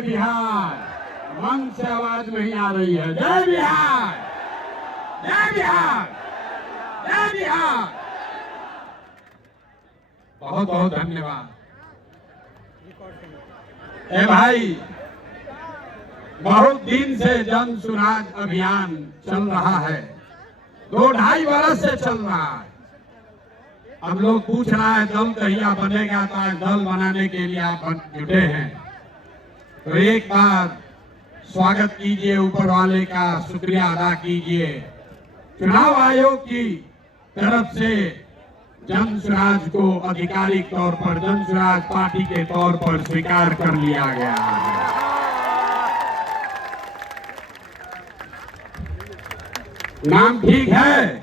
जय बिहार। मन से आवाज नहीं आ रही है। जय बिहार, जय बिहार, जय बिहार। बहुत बहुत धन्यवाद। ए भाई, बहुत दिन से जन सुराज अभियान चल रहा है, 2-2.5 बरस से चल रहा है। हम लोग पूछ रहा है दल कहिया बनेगा, तो आज दल बनाने के लिए आप जुटे हैं। तो एक बार स्वागत कीजिए, ऊपर वाले का शुक्रिया अदा कीजिए। चुनाव आयोग की तरफ से जन सुराज को आधिकारिक तौर पर जन सुराज पार्टी के तौर पर स्वीकार कर लिया गया है। नाम ठीक है।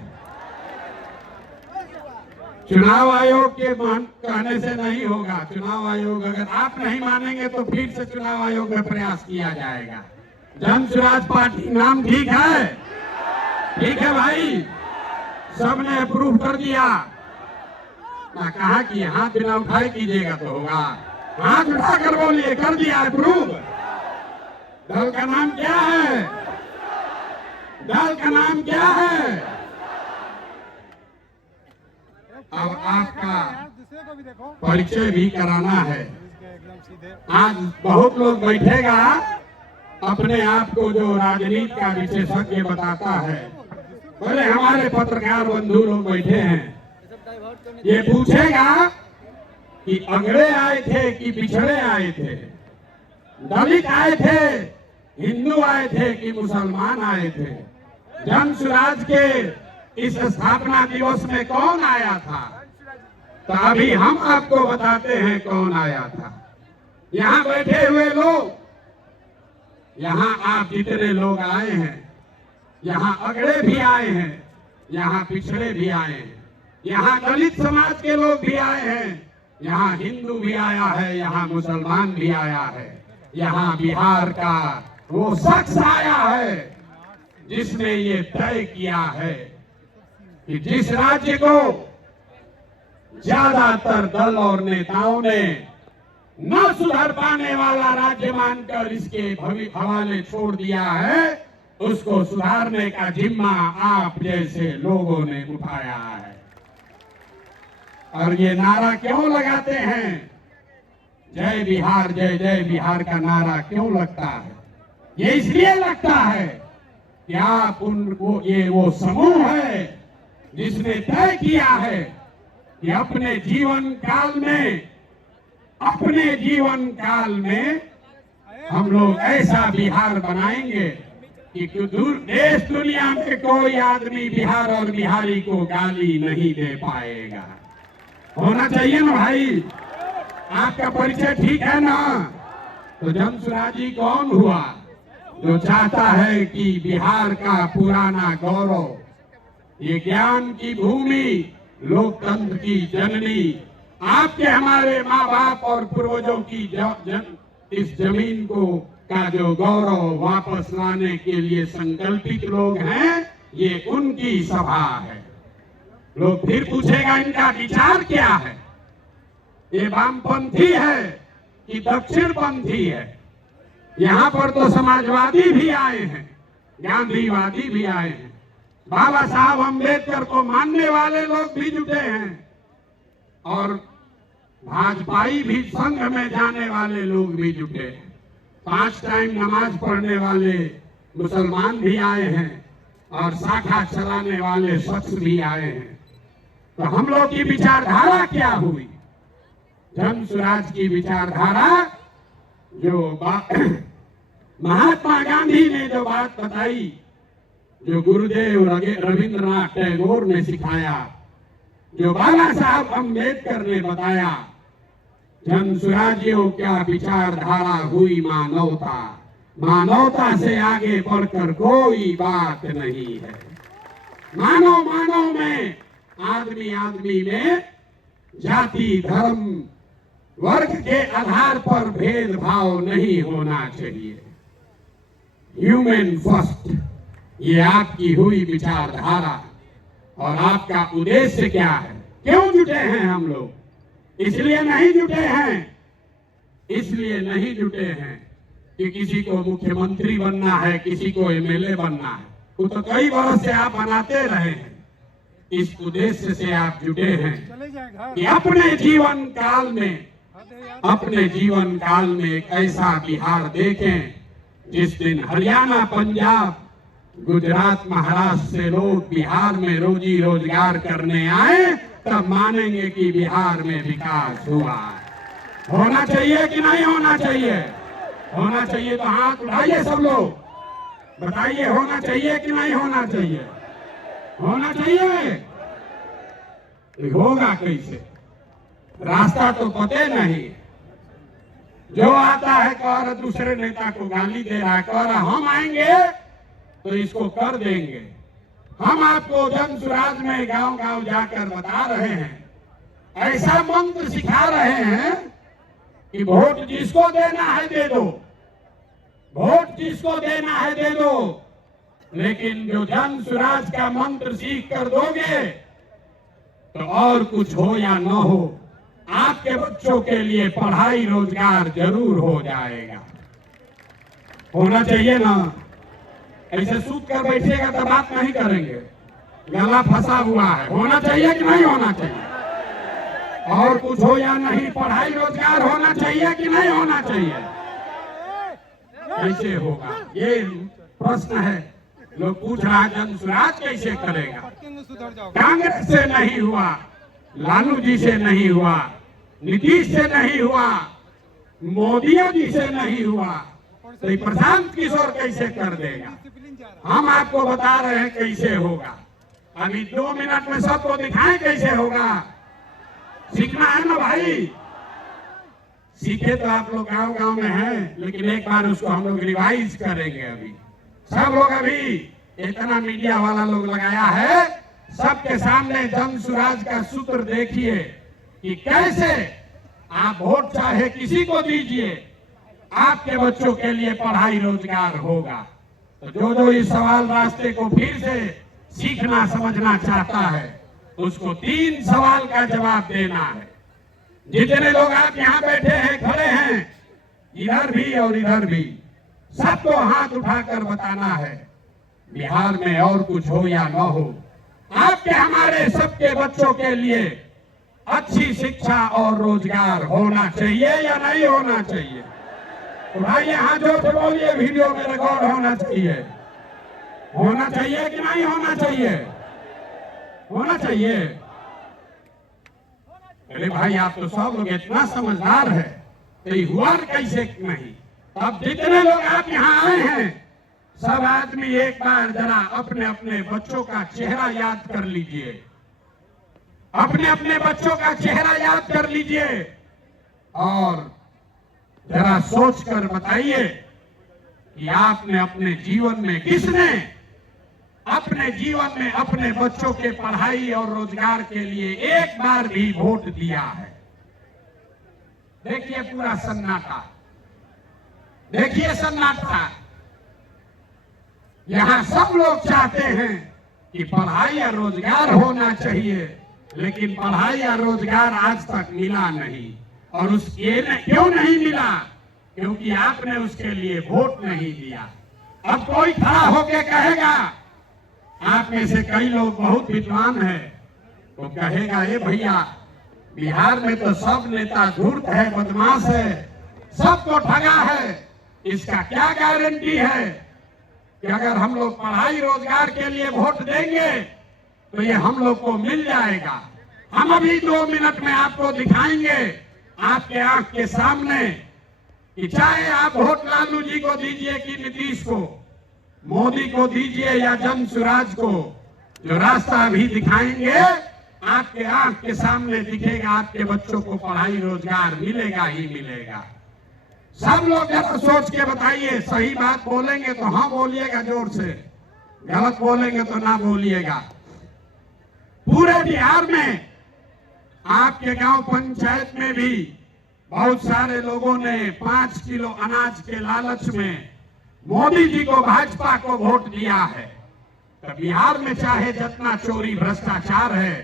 चुनाव आयोग के कहने से नहीं होगा। चुनाव आयोग, अगर आप नहीं मानेंगे तो फिर से चुनाव आयोग में प्रयास किया जाएगा। जन सुराज पार्टी नाम ठीक है? ठीक है भाई, सबने अप्रूव कर दिया ना। कहा कि हाथ बिना उठाए कीजिएगा तो होगा। हाथ उठाकर बोलिए, कर दिया अप्रूव। दल का नाम क्या है? दल का नाम क्या है? अब आपका परिचय भी कराना है। आज बहुत लोग बैठेगा, अपने आप को जो राजनीति का विशेषज्ञ बताता है। बोले हमारे पत्रकार बंधु लोग बैठे हैं, ये पूछेगा कि अगड़े आए थे कि पिछड़े आए थे, दलित आए थे, हिंदू आए थे कि मुसलमान आए थे। जन सुराज के इस स्थापना दिवस में कौन आया था? तो अभी हम आपको बताते हैं कौन आया था। यहाँ बैठे हुए लोग, यहाँ आप जितने लोग आए हैं, यहाँ अगड़े भी आए हैं, यहाँ पिछड़े भी आए हैं, यहाँ दलित समाज के लोग भी आए हैं, यहाँ हिंदू भी आया है, यहाँ मुसलमान भी आया है। यहाँ बिहार का वो शख्स आया है जिसने ये तय किया है कि जिस राज्य को ज्यादातर दल और नेताओं ने न सुधर पाने वाला राज्य मानकर इसके हवाले छोड़ दिया है, उसको सुधारने का जिम्मा आप जैसे लोगों ने उठाया है। और ये नारा क्यों लगाते हैं? जय बिहार, जय जय बिहार का नारा क्यों लगता है? ये इसलिए लगता है कि आप उनको, ये वो समूह है जिसने तय किया है कि अपने जीवन काल में हम लोग ऐसा बिहार बनाएंगे कि देश दुनिया में कोई आदमी बिहार और बिहारी को गाली नहीं दे पाएगा। होना चाहिए ना भाई। आपका परिचय ठीक है ना? तो जन सुराजी कौन हुआ? जो चाहता है कि बिहार का पुराना गौरव, ये ज्ञान की भूमि, लोकतंत्र की जननी, आपके हमारे माँ बाप और पूर्वजों की इस जमीन को का जो गौरव वापस लाने के लिए संकल्पित लोग हैं, ये उनकी सभा है। लोग फिर पूछेगा इनका विचार क्या है? ये वामपंथी है कि दक्षिणपंथी है? यहाँ पर तो समाजवादी भी आए हैं, गांधीवादी भी आए हैं, बाबा साहब अम्बेडकर को मानने वाले लोग भी जुटे हैं, और भाजपाई भी संघ में जाने वाले लोग भी जुटे हैं। 5 टाइम नमाज पढ़ने वाले मुसलमान भी आए हैं, और शाखा चलाने वाले शख्स भी आए हैं। तो हम लोग की विचारधारा क्या हुई? जन सुराज की विचारधारा जो महात्मा गांधी ने जो बात बताई, जो गुरुदेव रविंद्रनाथ टैगोर ने सिखाया, जो बाबा साहब अम्बेडकर ने बताया, जन सुराजियों क्या विचारधारा हुई मानवता। मानवता से आगे बढ़कर कोई बात नहीं है। मानव मानव में, आदमी आदमी में जाति धर्म वर्ग के आधार पर भेदभाव नहीं होना चाहिए। ह्यूमन फर्स्ट, ये आपकी हुई विचारधारा। और आपका उद्देश्य क्या है? क्यों जुटे हैं हम लोग? इसलिए नहीं जुटे हैं कि किसी को मुख्यमंत्री बनना है, किसी को एमएलए बनना है। वो तो कई वर्ष से आप बनाते रहे हैं। इस उद्देश्य से आप जुटे हैं कि अपने जीवन काल में एक ऐसा बिहार देखें जिस दिन हरियाणा, पंजाब, गुजरात, महाराष्ट्र से लोग बिहार में रोजी रोजगार करने आए, तब मानेंगे कि बिहार में विकास हुआ। होना चाहिए कि नहीं होना चाहिए? होना चाहिए तो हाथ उठाइए सब लोग, बताइए होना चाहिए कि नहीं होना चाहिए? होना चाहिए। होगा कैसे? रास्ता तो पते नहीं। जो आता है कह रहा दूसरे नेता को गाली दे रहा है, कह रहा हम आएंगे तो इसको कर देंगे। हम आपको जन सुराज में गांव गांव जाकर बता रहे हैं, ऐसा मंत्र सिखा रहे हैं कि वोट जिसको देना है दे दो, वोट जिसको देना है दे दो, लेकिन जो जन सुराज का मंत्र सीख कर दोगे तो और कुछ हो या न हो, आपके बच्चों के लिए पढ़ाई रोजगार जरूर हो जाएगा। होना चाहिए ना? ऐसे सूत कर बैठेगा तो बात नहीं करेंगे, गला फंसा हुआ है। होना चाहिए कि नहीं होना चाहिए? और कुछ हो या नहीं, पढ़ाई रोजगार होना चाहिए कि नहीं होना चाहिए? कैसे होगा ये प्रश्न है। लोग पूछ रहा है जन सुराज कैसे करेगा? कांग्रेस से नहीं हुआ, लालू जी से नहीं हुआ, नीतीश से नहीं हुआ, मोदी जी से नहीं हुआ, तो प्रशांत किशोर कैसे कर देगा? हम आपको बता रहे हैं कैसे होगा। अभी 2 मिनट में सबको दिखाएं कैसे होगा। सीखना है ना भाई? सीखे तो आप लोग गांव गांव में हैं, लेकिन एक बार उसको हम लोग रिवाइज करेंगे। अभी सब लोग, अभी इतना मीडिया वाला लोग लगाया है, सबके सामने जन सुराज का सूत्र देखिए कि कैसे आप वोट चाहे किसी को दीजिए, आपके बच्चों के लिए पढ़ाई रोजगार होगा। तो जो इस सवाल रास्ते को फिर से सीखना समझना चाहता है, उसको 3 सवाल का जवाब देना है। जितने लोग आप यहाँ बैठे हैं, खड़े हैं, इधर भी और इधर भी, सबको हाथ उठाकर बताना है बिहार में और कुछ हो या न हो, आपके हमारे सबके बच्चों के लिए अच्छी शिक्षा और रोजगार होना चाहिए या नहीं होना चाहिए? तो भाई यहाँ जोर से बोलिए, वीडियो में रिकॉर्ड होना चाहिए। होना चाहिए कि नहीं होना चाहिए? होना चाहिए। अरे भाई आप तो सब लोग इतना समझदार है, तो ये हुआ कैसे नहीं? अब जितने लोग आप यहाँ आए हैं, सब आदमी एक बार जरा अपने अपने बच्चों का चेहरा याद कर लीजिए, अपने अपने बच्चों का चेहरा याद कर लीजिए और जरा सोचकर बताइए कि आपने अपने जीवन में, किसने अपने जीवन में अपने बच्चों के पढ़ाई और रोजगार के लिए एक बार भी वोट दिया है? देखिए पूरा सन्नाटा, देखिए सन्नाटा। यहाँ सब लोग चाहते हैं कि पढ़ाई और रोजगार होना चाहिए, लेकिन पढ़ाई और रोजगार आज तक मिला नहीं। और उसके क्यों नहीं मिला? क्योंकि आपने उसके लिए वोट नहीं दिया। अब कोई खड़ा होके कहेगा, आप में से कई लोग बहुत विद्वान हैं, तो कहेगा ये भैया बिहार में तो सब नेता धूर्त है, बदमाश है, सबको ठगा है। इसका क्या गारंटी है कि अगर हम लोग पढ़ाई रोजगार के लिए वोट देंगे तो ये हम लोग को मिल जाएगा? हम अभी 2 मिनट में आपको दिखाएंगे, आपके आंख के सामने, कि चाहे आप वोट लालू जी को दीजिए कि नीतीश को, मोदी को दीजिए या जन सुराज को, जो रास्ता अभी दिखाएंगे आपके आंख के सामने दिखेगा, आपके बच्चों को पढ़ाई रोजगार मिलेगा ही मिलेगा। सब लोग जरा सोच के बताइए, सही बात बोलेंगे तो हाँ बोलिएगा जोर से, गलत बोलेंगे तो ना बोलिएगा। पूरे बिहार में आपके गांव पंचायत में भी बहुत सारे लोगों ने 5 किलो अनाज के लालच में मोदी जी को, भाजपा को वोट दिया है। तो बिहार में चाहे जितना चोरी भ्रष्टाचार है,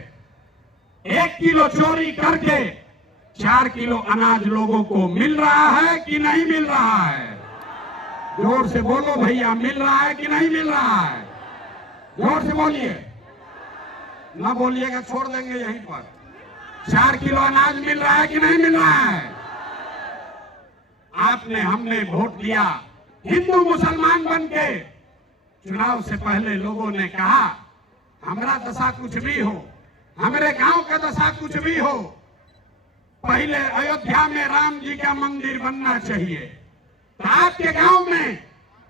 1 किलो चोरी करके 4 किलो अनाज लोगों को मिल रहा है कि नहीं मिल रहा है? जोर से बोलो भैया, मिल रहा है कि नहीं मिल रहा है? जोर से बोलिए, ना बोलिएगा छोड़ देंगे यहीं पर। 4 किलो अनाज मिल रहा है कि नहीं मिल रहा है? आपने हमने वोट दिया हिंदू मुसलमान बन के। चुनाव से पहले लोगों ने कहा हमारा दशा कुछ भी हो, हमारे गांव का दशा कुछ भी हो, पहले अयोध्या में राम जी का मंदिर बनना चाहिए। तो आपके गांव में,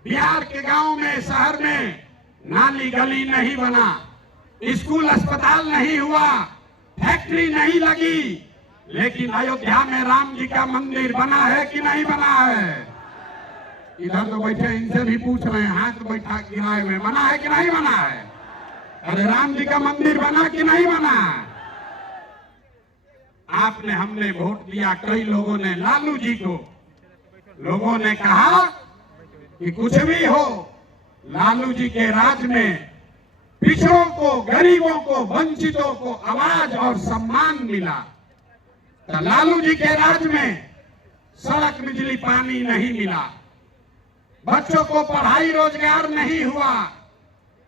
बिहार के गांव में, शहर में नाली गली नहीं बना, स्कूल अस्पताल नहीं हुआ, फैक्ट्री नहीं लगी, लेकिन अयोध्या में राम जी का मंदिर बना है कि नहीं बना है? इधर तो बैठे, इनसे भी पूछ रहे हैं, हाथ बैठा गिराए हुए, बना है कि नहीं बना है? अरे राम जी का मंदिर बना कि नहीं बना? आपने हमने वोट दिया, कई लोगों ने लालू जी को। लोगों ने कहा कि कुछ भी हो, लालू जी के राज में पिछड़ों को, गरीबों को, वंचितों को आवाज और सम्मान मिला। तो लालू जी के राज में सड़क, बिजली, पानी नहीं मिला, बच्चों को पढ़ाई रोजगार नहीं हुआ।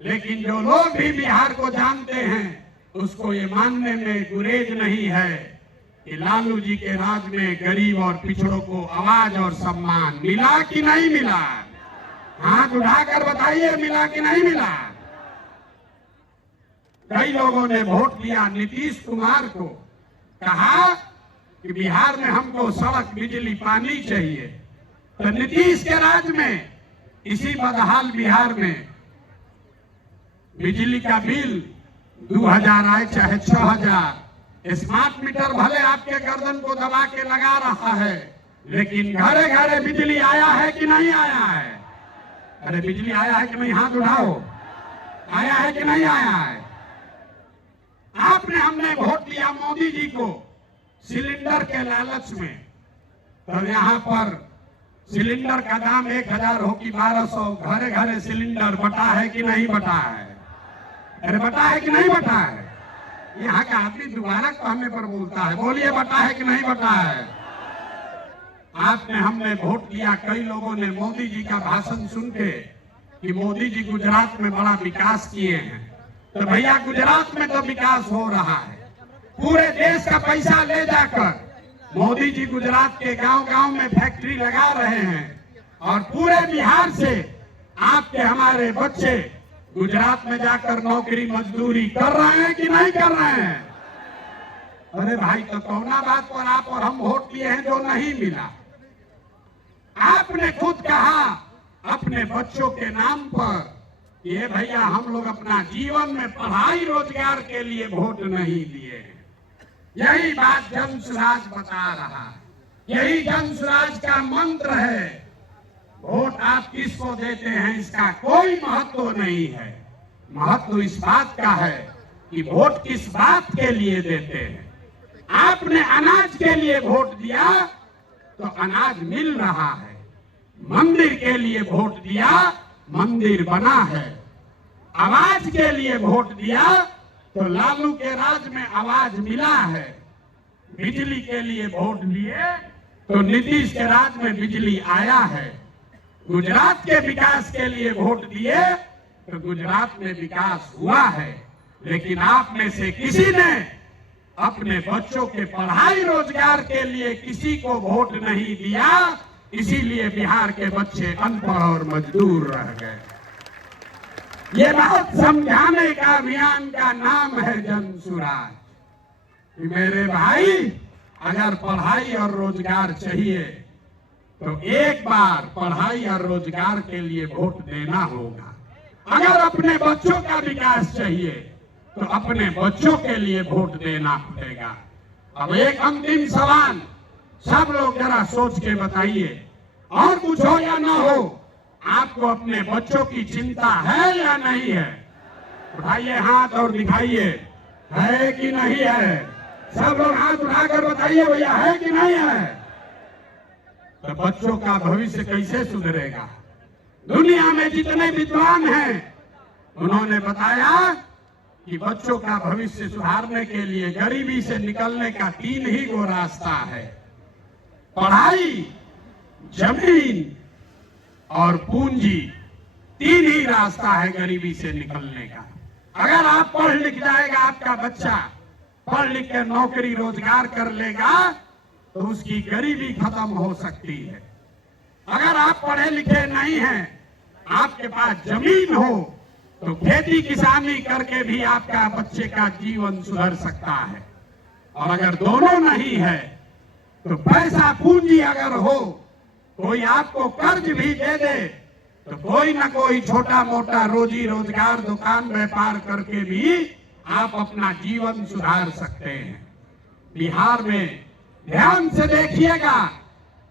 लेकिन जो लोग भी बिहार को जानते हैं उसको ये मानने में गुरेज नहीं है कि लालू जी के राज में गरीब और पिछड़ों को आवाज और सम्मान मिला कि नहीं मिला? हाथ उठाकर बताइए, मिला कि नहीं मिला? कई लोगों ने वोट दिया नीतीश कुमार को, कहा कि बिहार में हमको सड़क, बिजली, पानी चाहिए। तो नीतीश के राज में इसी बदहाल बिहार में बिजली का बिल 2000 आए चाहे 6000, स्मार्ट मीटर भले आपके गर्दन को दबा के लगा रहा है, लेकिन घरे घरे बिजली आया है कि नहीं आया है? अरे बिजली आया है कि नहीं? हाथ उठाओ, आया है कि नहीं आया है? आपने हमने वोट दिया मोदी जी को सिलेंडर के लालच में। तो यहाँ पर सिलेंडर का दाम 1000 हो कि 1200, घरे घरे सिलेंडर बटा है कि नहीं बटा है? अरे बटा है कि नहीं बटा है? यहाँ का आदमी दोबारा कहने पर बोलता है, बोलिए बटा है कि नहीं बटा है? आपने हमने वोट दिया, कई लोगों ने मोदी जी का भाषण सुन के कि मोदी जी गुजरात में बड़ा विकास किए हैं। तो भैया गुजरात में तो विकास हो रहा है, पूरे देश का पैसा ले जाकर मोदी जी गुजरात के गांव-गांव में फैक्ट्री लगा रहे हैं और पूरे बिहार से आपके हमारे बच्चे गुजरात में जाकर नौकरी मजदूरी कर रहे हैं कि नहीं कर रहे हैं? अरे भाई, तो कौना बात पर आप और हम वोट दिए हैं जो नहीं मिला? आपने खुद कहा अपने बच्चों के नाम पर, ये भैया हम लोग अपना जीवन में पढ़ाई रोजगार के लिए वोट नहीं दिए। यही बात जन स्वराज बता रहा है, यही जन स्वराज का मंत्र है। वोट आप किसको देते हैं इसका कोई महत्व नहीं है। महत्व इस बात का है कि वोट किस बात के लिए देते हैं। आपने अनाज के लिए वोट दिया तो अनाज मिल रहा है, मंदिर के लिए वोट दिया, मंदिर बना है, आवाज के लिए वोट दिया तो लालू के राज में आवाज मिला है, बिजली के लिए वोट दिए तो नीतीश के राज में बिजली आया है, गुजरात के विकास के लिए वोट दिए तो गुजरात में विकास हुआ है। लेकिन आप में से किसी ने अपने बच्चों के पढ़ाई रोजगार के लिए किसी को वोट नहीं दिया, इसीलिए बिहार के बच्चे अनपढ़ और मजदूर रह गए। ये बात समझाने का अभियान का नाम है जन स्वराज। मेरे भाई, अगर पढ़ाई और रोजगार चाहिए तो एक बार पढ़ाई और रोजगार के लिए वोट देना होगा। अगर अपने बच्चों का विकास चाहिए तो अपने बच्चों के लिए वोट देना पड़ेगा। अब एक अंतिम सवाल, सब लोग जरा सोच के बताइए, और कुछ हो या ना हो, आपको अपने बच्चों की चिंता है या नहीं है? उठाइए हाथ और दिखाइए, है कि नहीं है? सब लोग हाथ उठाकर बताइए भैया, है कि नहीं है? तो बच्चों का भविष्य कैसे सुधरेगा? दुनिया में जितने विद्वान हैं उन्होंने बताया कि बच्चों का भविष्य सुधारने के लिए गरीबी से निकलने का 3 ही गो रास्ता है, पढ़ाई, जमीन और पूंजी, तीन ही रास्ता है गरीबी से निकलने का। अगर आप पढ़ लिख जाएगा, आपका बच्चा पढ़ लिख कर नौकरी रोजगार कर लेगा तो उसकी गरीबी खत्म हो सकती है। अगर आप पढ़े लिखे नहीं हैं, आपके पास जमीन हो तो खेती किसानी करके भी आपका बच्चे का जीवन सुधर सकता है। और अगर दोनों नहीं है तो पैसा पूंजी अगर हो, कोई आपको कर्ज भी दे दे तो कोई ना कोई छोटा मोटा रोजी रोजगार दुकान व्यापार करके भी आप अपना जीवन सुधार सकते हैं। बिहार में ध्यान से देखिएगा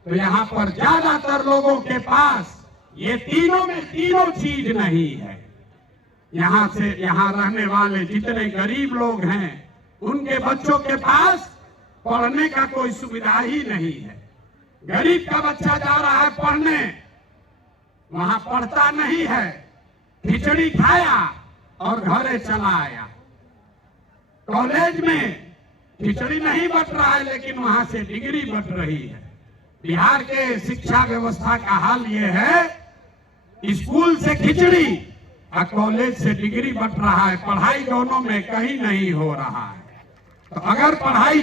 तो यहाँ पर ज्यादातर लोगों के पास ये तीनों में तीनों चीज नहीं है। यहाँ रहने वाले जितने गरीब लोग हैं उनके बच्चों के पास पढ़ने का कोई सुविधा ही नहीं है। गरीब का बच्चा जा रहा है पढ़ने, वहां पढ़ता नहीं है, खिचड़ी खाया और घरे चला आया। कॉलेज में खिचड़ी नहीं बट रहा है लेकिन वहां से डिग्री बट रही है। बिहार के शिक्षा व्यवस्था का हाल ये है, स्कूल से खिचड़ी और कॉलेज से डिग्री बट रहा है, पढ़ाई दोनों में कहीं नहीं हो रहा है। तो अगर पढ़ाई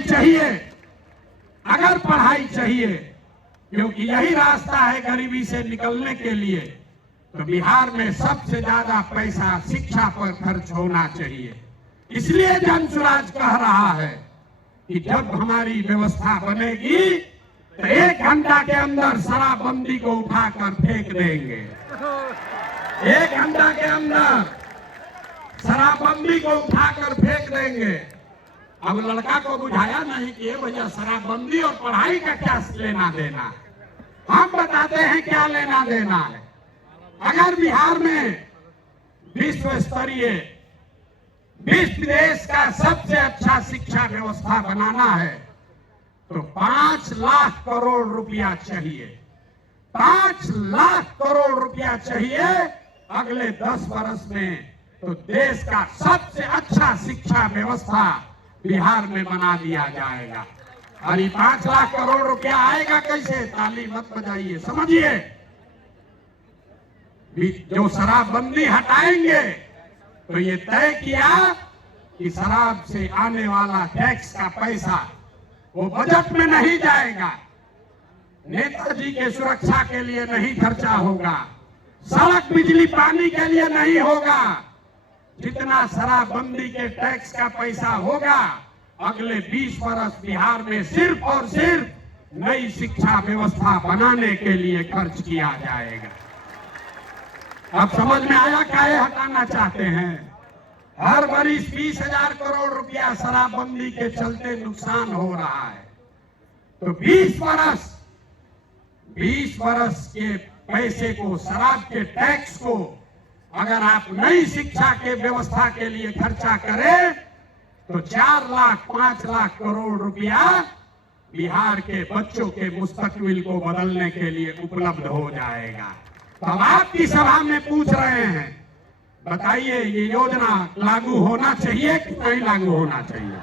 चाहिए क्योंकि यही रास्ता है गरीबी से निकलने के लिए, तो बिहार में सबसे ज्यादा पैसा शिक्षा पर खर्च होना चाहिए। इसलिए जन स्वराज कह रहा है कि जब हमारी व्यवस्था बनेगी तो 1 घंटा के अंदर शराबबंदी को उठाकर फेंक देंगे। 1 घंटा के अंदर शराबबंदी को उठाकर फेंक देंगे। अब लड़का को बुझाया नहीं कि भैया शराबबंदी और पढ़ाई का क्या लेना देना, हम बताते हैं क्या लेना देना है। अगर बिहार में विश्व स्तरीय विश्व देश का सबसे अच्छा शिक्षा व्यवस्था बनाना है तो 5 लाख करोड़ रुपया चाहिए। 5 लाख करोड़ रुपया चाहिए अगले 10 वर्ष में, तो देश का सबसे अच्छा शिक्षा व्यवस्था बिहार में बना दिया जाएगा। और ये 5 लाख करोड़ रुपया आएगा कैसे? ताली मत बजाइए, समझिए। जो शराबबंदी हटाएंगे तो ये तय किया कि शराब से आने वाला टैक्स का पैसा वो बजट में नहीं जाएगा, नेताजी के सुरक्षा के लिए नहीं खर्चा होगा, सड़क बिजली पानी के लिए नहीं होगा। जितना शराबबंदी के टैक्स का पैसा होगा अगले 20 वर्ष बिहार में सिर्फ और सिर्फ नई शिक्षा व्यवस्था बनाने के लिए खर्च किया जाएगा। अब समझ में आया काहे हटाना चाहते हैं? हर बरिस 20,000 करोड़ रुपया शराबबंदी के चलते नुकसान हो रहा है, तो 20 वर्ष के पैसे को, शराब के टैक्स को अगर आप नई शिक्षा के व्यवस्था के लिए खर्चा करें तो 4 लाख 5 लाख करोड़ रुपया बिहार के बच्चों के मुस्तकबिल को बदलने के लिए उपलब्ध हो जाएगा। तो अब आपकी सभा में पूछ रहे हैं, बताइए ये योजना लागू होना चाहिए कि नहीं लागू होना चाहिए?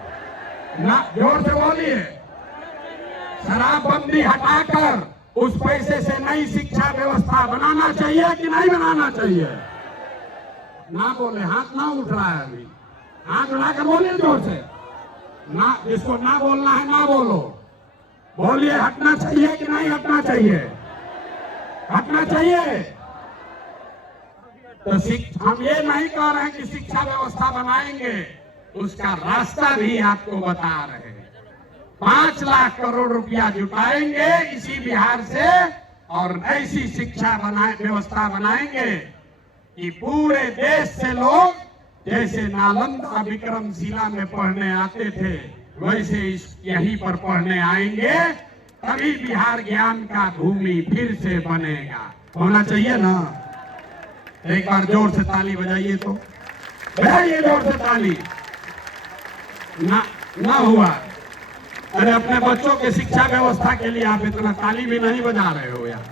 ना, जोर से बोलिए। शराबबंदी हटाकर उस पैसे से नई शिक्षा व्यवस्था बनाना चाहिए कि नहीं बनाना चाहिए? ना बोले, हाथ ना उठ रहा है अभी, हाथ उठाकर बोलिए जोर से। ना, जिसको ना बोलना है ना बोलो, बोलिए हटना चाहिए कि नहीं हटना चाहिए? हटना चाहिए। तो हम ये नहीं कह रहे हैं कि शिक्षा व्यवस्था बनाएंगे, उसका रास्ता भी आपको बता रहे हैं। 5 लाख करोड़ रुपया जुटाएंगे इसी बिहार से और ऐसी शिक्षा व्यवस्था बनाएंगे कि पूरे देश से लोग जैसे नालंदा विक्रमशिला में पढ़ने आते थे वैसे यहीं पर पढ़ने आएंगे, तभी बिहार ज्ञान का भूमि फिर से बनेगा। होना चाहिए ना? एक बार जोर से ताली बजाइए तो, बजाइए जोर से ताली। ना हुआ? अरे अपने बच्चों के शिक्षा व्यवस्था के लिए आप इतना ताली भी नहीं बजा रहे हो यार,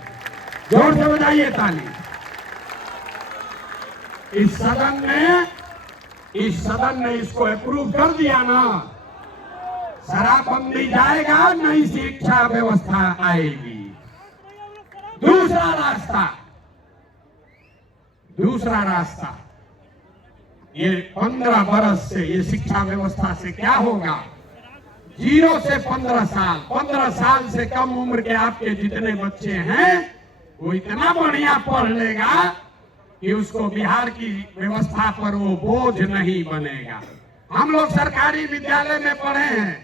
जोर से बजाइए ताली। इस सदन ने इसको अप्रूव कर दिया ना, शराबबंदी जाएगा, नई शिक्षा व्यवस्था आएगी। दूसरा रास्ता दूसरा रास्ता, ये 15 बरस से ये शिक्षा व्यवस्था से क्या होगा? 0 से 15 साल, 15 साल से कम उम्र के आपके जितने बच्चे हैं वो इतना बढ़िया पढ़ लेगा कि उसको बिहार की व्यवस्था पर वो बोझ नहीं बनेगा। हम लोग सरकारी विद्यालय में पढ़े हैं,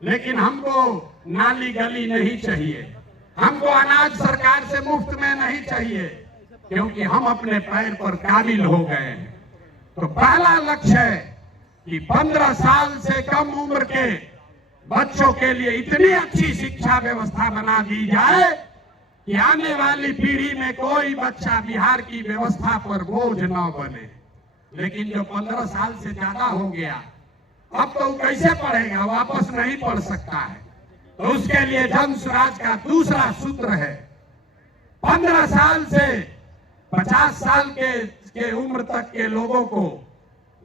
लेकिन हमको नाली गली नहीं चाहिए, हमको अनाज सरकार से मुफ्त में नहीं चाहिए, क्योंकि हम अपने पैर पर काबिल हो गए हैं। तो पहला लक्ष्य है कि 15 साल से कम उम्र के बच्चों के लिए इतनी अच्छी शिक्षा व्यवस्था बना दी जाए कि आने वाली पीढ़ी में कोई बच्चा बिहार की व्यवस्था पर बोझ न बने। लेकिन जो 15 साल से ज्यादा हो गया, अब तो कैसे पढ़ेगा? वापस नहीं पढ़ सकता है। तो उसके लिए जन स्वराज का दूसरा सूत्र है, 15 साल से 50 साल के उम्र तक के लोगों को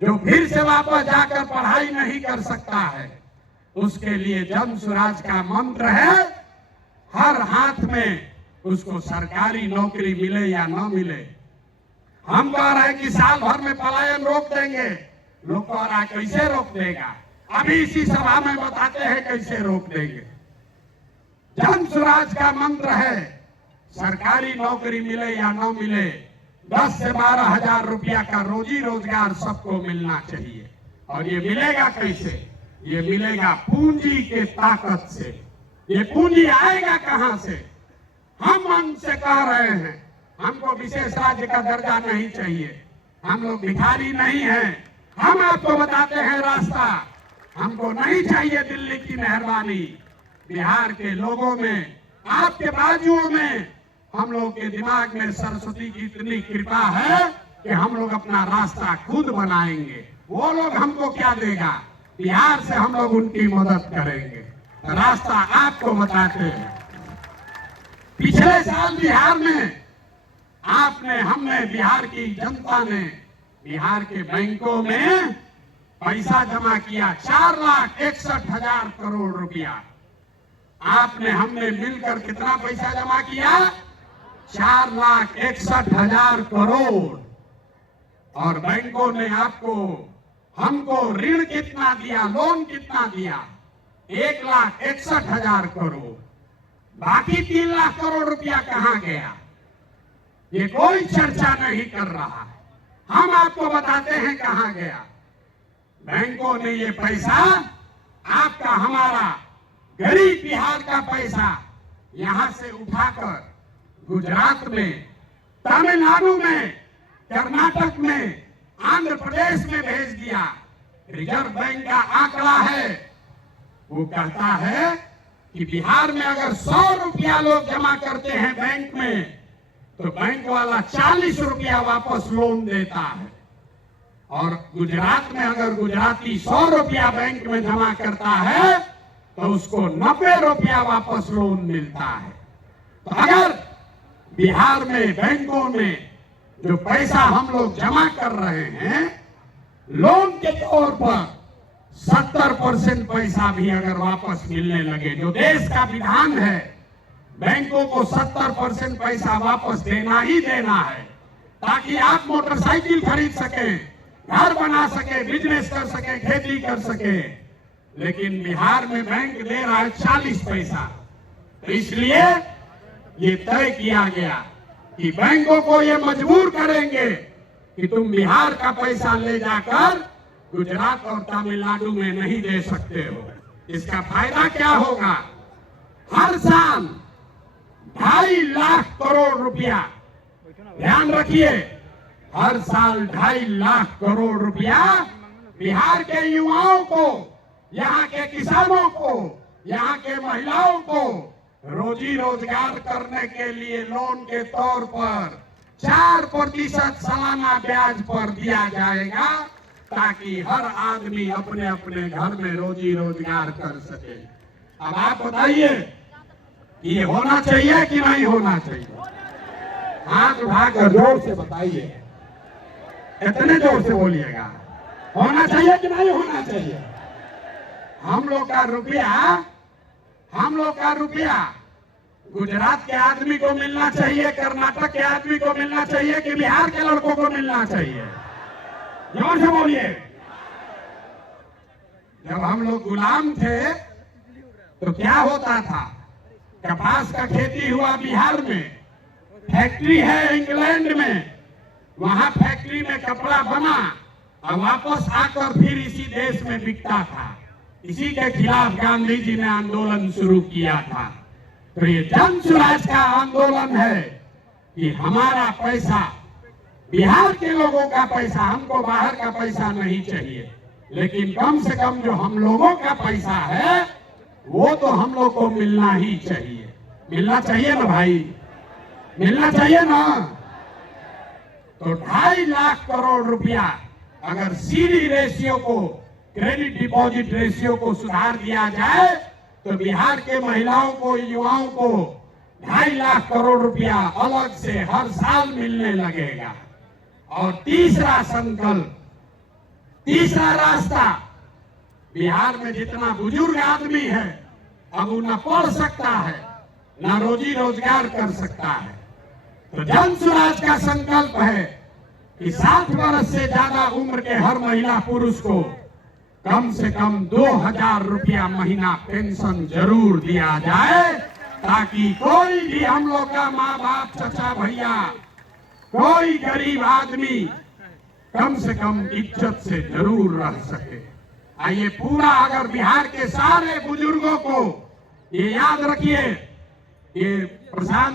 जो फिर से वापस जाकर पढ़ाई नहीं कर सकता है, उसके लिए जन स्वराज का मंत्र है, हर हाथ में उसको सरकारी नौकरी मिले या न मिले। हम कह रहे हैं कि साल भर में पलायन रोक देंगे, लोग कह रहा है कैसे रोक देगा? अभी इसी सभा में बताते हैं कैसे रोक देंगे। जन स्वराज का मंत्र है, सरकारी नौकरी मिले या न मिले, 10 से 12 हजार रुपया का रोजी रोजगार सबको मिलना चाहिए। और ये मिलेगा कैसे? ये मिलेगा पूंजी के ताकत से। ये पूंजी आएगा कहां से? हम मन से कह रहे हैं, हमको विशेष राज्य का दर्जा नहीं चाहिए, हम लोग भिखारी नहीं हैं। हम आपको बताते हैं रास्ता, हमको नहीं चाहिए दिल्ली की मेहरबानी। बिहार के लोगों में, आपके बाजुओं में, हम लोग के दिमाग में सरस्वती की इतनी कृपा है कि हम लोग अपना रास्ता खुद बनाएंगे। वो लोग हमको क्या देगा? बिहार से हम लोग उनकी मदद करेंगे। रास्ता आपको बताते हैं। पिछले साल बिहार में हमने बिहार की जनता ने बिहार के बैंकों में पैसा जमा किया, 4,61,000 करोड़ रुपया। हमने मिलकर कितना पैसा जमा किया? 4,61,000 करोड़। और बैंकों ने हमको ऋण कितना दिया, लोन कितना दिया? 1,61,000 करोड़। बाकी 3 लाख करोड़ रुपया कहां गया? ये कोई चर्चा नहीं कर रहा है। हम आपको बताते हैं कहां गया। बैंकों ने ये पैसा, आपका हमारा गरीब बिहार का पैसा यहां से उठाकर गुजरात में, तमिलनाडु में, कर्नाटक में, आंध्र प्रदेश में भेज दिया। रिजर्व बैंक का आंकड़ा है, वो कहता है कि बिहार में अगर 100 रुपया लोग जमा करते हैं बैंक में, तो बैंक वाला 40 रुपया वापस लोन देता है। और गुजरात में अगर गुजराती 100 रुपया बैंक में जमा करता है तो उसको 90 रुपया वापस लोन मिलता है। तो अगर बिहार में बैंकों में जो पैसा हम लोग जमा कर रहे हैं, लोन के तौर पर 70% पैसा भी अगर वापस मिलने लगे, जो देश का विधान है, बैंकों को 70% पैसा वापस देना ही देना है, ताकि आप मोटरसाइकिल खरीद सके, घर बना सके, बिजनेस कर सके, खेती कर सके। लेकिन बिहार में बैंक दे रहा है 40 पैसा। तो इसलिए ये तय किया गया कि बैंकों को ये मजबूर करेंगे कि तुम बिहार का पैसा ले जाकर गुजरात और तमिलनाडु में नहीं दे सकते हो। इसका फायदा क्या होगा? हर साल 2.5 लाख करोड़ रुपया, ध्यान रखिए, हर साल 2.5 लाख करोड़ रुपया बिहार के युवाओं को, यहाँ के किसानों को, यहाँ के महिलाओं को रोजी रोजगार करने के लिए लोन के तौर पर 4% सालाना ब्याज पर दिया जाएगा, ताकि हर आदमी अपने अपने घर में रोजी रोजगार कर सके। अब आप बताइए, ये होना चाहिए कि नहीं होना चाहिए? हाथ उठाकर जोर से बताइए, इतने जोर से बोलिएगा, होना चाहिए कि नहीं होना चाहिए? हम लोग का रुपया गुजरात के आदमी को मिलना चाहिए, कर्नाटक के आदमी को मिलना चाहिए कि बिहार के लड़कों को मिलना चाहिए? जोर से बोलिए। जब हम लोग गुलाम थे तो क्या होता था? कपास का खेती हुआ बिहार में, फैक्ट्री है इंग्लैंड में, वहां फैक्ट्री में कपड़ा बना और वापस आकर फिर इसी देश में बिकता था। इसी के खिलाफ गांधी जी ने आंदोलन शुरू किया था। तो ये जन स्वराज का आंदोलन है कि हमारा पैसा, बिहार के लोगों का पैसा, हमको बाहर का पैसा नहीं चाहिए, लेकिन कम से कम जो हम लोगों का पैसा है वो तो हम लोग को मिलना ही चाहिए। मिलना चाहिए ना भाई, मिलना चाहिए ना। तो 2.5 लाख करोड़ रुपया अगर सीडी रेशियो को, क्रेडिट डिपॉजिट रेशियो को सुधार दिया जाए तो बिहार के महिलाओं को, युवाओं को 2.5 लाख करोड़ रुपया अलग से हर साल मिलने लगेगा। और तीसरा संकल्प, तीसरा रास्ता, बिहार में जितना बुजुर्ग आदमी है अब वो न पढ़ सकता है न रोजी रोजगार कर सकता है। तो जन स्वराज का संकल्प है कि 60 वर्ष से ज्यादा उम्र के हर महिला पुरुष को कम से कम 2000 रुपया महीना पेंशन जरूर दिया जाए, ताकि कोई भी हम लोग का माँ बाप, चचा भैया, कोई गरीब आदमी कम से कम इज्जत से जरूर रह सके। आइए पूरा, अगर बिहार के सारे बुजुर्गों को ये याद रखिए, ये प्रशांत